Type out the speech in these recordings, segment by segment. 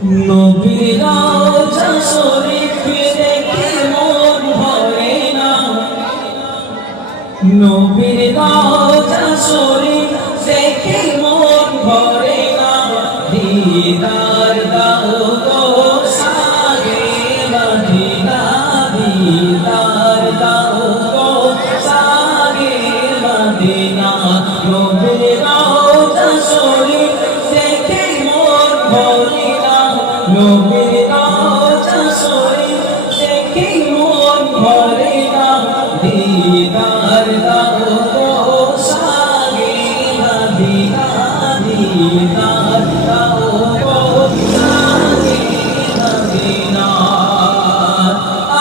নবীর রওজা শরীফ দেখে মন ভরে না, নবীর রওজা শরীফ দেখে মন ভরে না। দিদার দাও গো সাগে মদিনা, দিদার দাও গো সাগে মদিনা। নবীর রওজা শরীফ দেখে মন ভরে না, নবীর রওজা শরীফ দেখে মন ভরে না। দিদার দাও গো সাগে মদিনা, দিদার দাও গো সাগে মদিনা।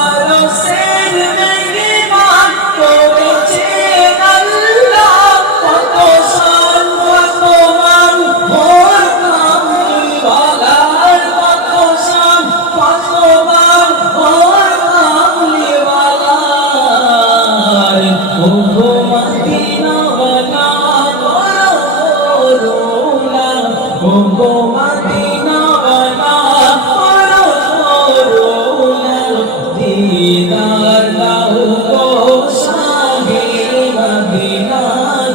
আরশের মেহমান করেছেন আল্লাহ, কত শান কত মান মোর কামলিওয়ালার, কত শান কত মান মোর কামলিওয়ালার। ওগো মদিনাওয়ালা করুণা, ওগো মদিনাওয়ালা করুণা। দিদার দাও গো সাগে মদিনা,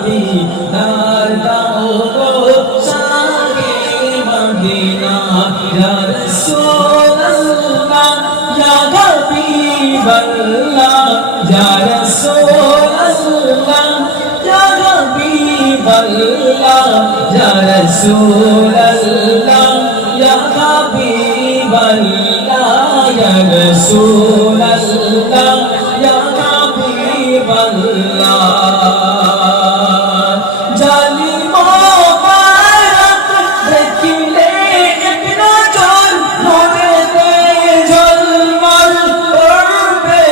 দিদার দাও গো সাগে মদিনা। ইয়া রাসূলুল্লাহ ইয়া হাবিবাল্লাহ, ইয়া রাসূলুল্লাহ ইয়া হাবিবাল্লাহ, ইয়া রাসূলুল্লাহ ইয়া হাবিবাল্লাহ, ইয়া রাসূলুল্লাহ ইয়া হাবিবাল্লাহ। জালিম মোবারক দেখিলে এক নজর মনেতে ঝলমল করবে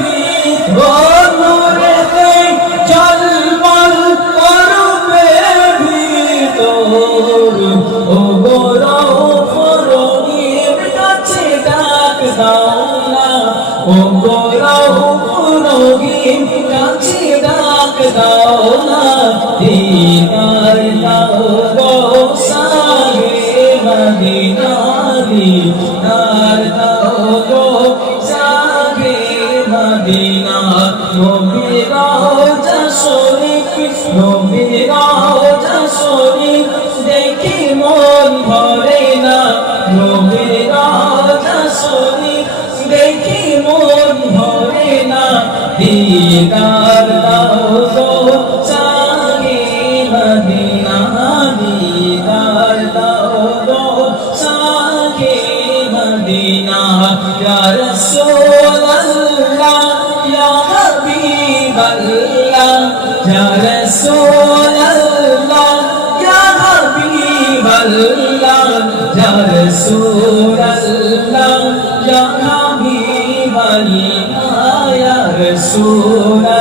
ভিতর, মনেতে ঝলমল করবে ভিতর। ওগো রউফ রহিম কাছে ডাক দাও না, ওগো রউফ রহিম কাছে ডাক দাও না। দিদার দাও গো সাগে মদিনা, দিদার দাও গো সাগে মদিনা। নবীর রওজা শরীফ, নবীর রওজা শরীফ দেখে মন ভরে না, নবীর রওজা শরীফ দেখে মন ভরে না। দিদার দাও গো সাগে মদিনা, দিদার দাও গো সাগে মদিনা। ইয়া রাসূলুল্লাহ ইয়া হাবিবাল্লাহ, ইয়া রাসূলুল্লাহ ইয়া হাবিবাল্লাহ, ইয়া রাসূলুল্লাহ ইয়া হাবিবাল্লাহ, ইয়া রাসূলুল্লাহ